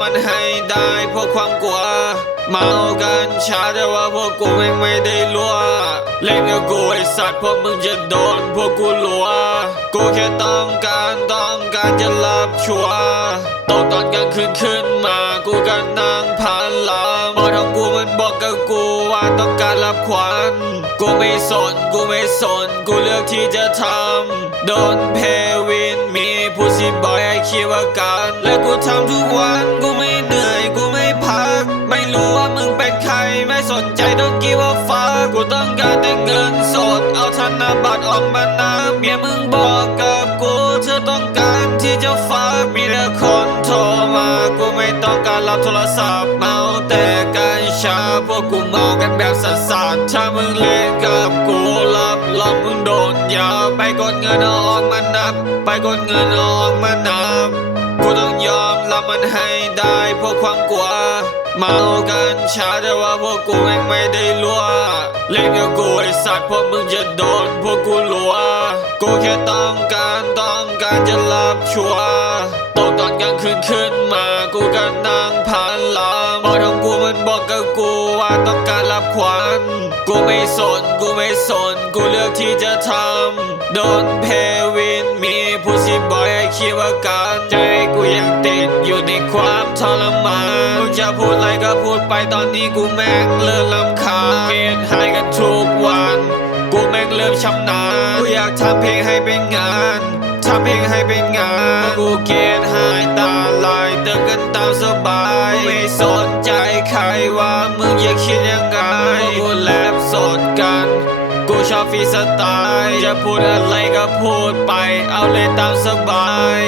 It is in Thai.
มันให้ได้เพราะความกลัว เมากันช้าแต่ว่าพวกกูแม่งไม่ได้ลัวเล่นกับกูไอสัตว์พวกมึงจะโดนพวกกูลัวกูแค่ต้องการต้องการจะรับชัวร์ตกตอนกลางคืนขึ้นมากูก็นั่งผ่านหลังบอของกูมันบอกกับกูว่าต้องการรับขวัญกูไม่สนกูไม่สนกูเลือกที่จะทำโดนเพวิน บอยให้คิดว่ากันและกูทำทุกวันกูไม่เหนื่อยกูไม่พัก ไม่รู้ว่ามึงเป็นใครไม่สนใจต้องกี่ว่าฟ้ากูต้องการแต่เงินสด เอาธนบัตรออกมานับเมียมึงบอกกับกูเธอต้องการที่จะฝากมีแต่คนโทรมากูไม่ต้องการรับโทรศัพท์เมาแต่กันชาพวกกูเมากันแบบสัสาถ้ามึงเล่นกับกูรับรองมึงโดน ยาไปกดเงินออกมานับ ไปกดเงินออกมานับกูต้องยอมรับมันให้ได้เพราะความกลัว เมากันช้าแต่ว่าพวกกูแม่งไม่ได้ลัวเล่นกับกูไอสัตว์พวกมึงจะโดนพวกกูลัวกูแค่ต้องการต้องการจะรับชัวตกตอนกลางคืนขึ้น หลังบองกูมันบอกกับกูว่าต้องการรับขวัญกูไม่สนกูไม่สนกูเลือกที่จะทำโดนเพวินมีผู้สิบอยให้คิดว่าการใจกูยังติดอยู่ในความทรมานมึงจะพูดอะไรก็พูดไปตอนนี้กูแม่งเริ่มลำคาญเปลี่ยนหายกันทุกวัน กูแม่งเริ่มชำนาญกูอยากทำเพลงให้เป็นงานำเพลงให้เป็นงานกูเกลียดหายตาลายเติมกันตามสบาย ไม่สนใจใครว่ามึงอยาคิดยังไงกูแลบสดกัน กูชอบฟีสไตล์จะพูดอะไรก็พูดไป เอาเลยตามสบาย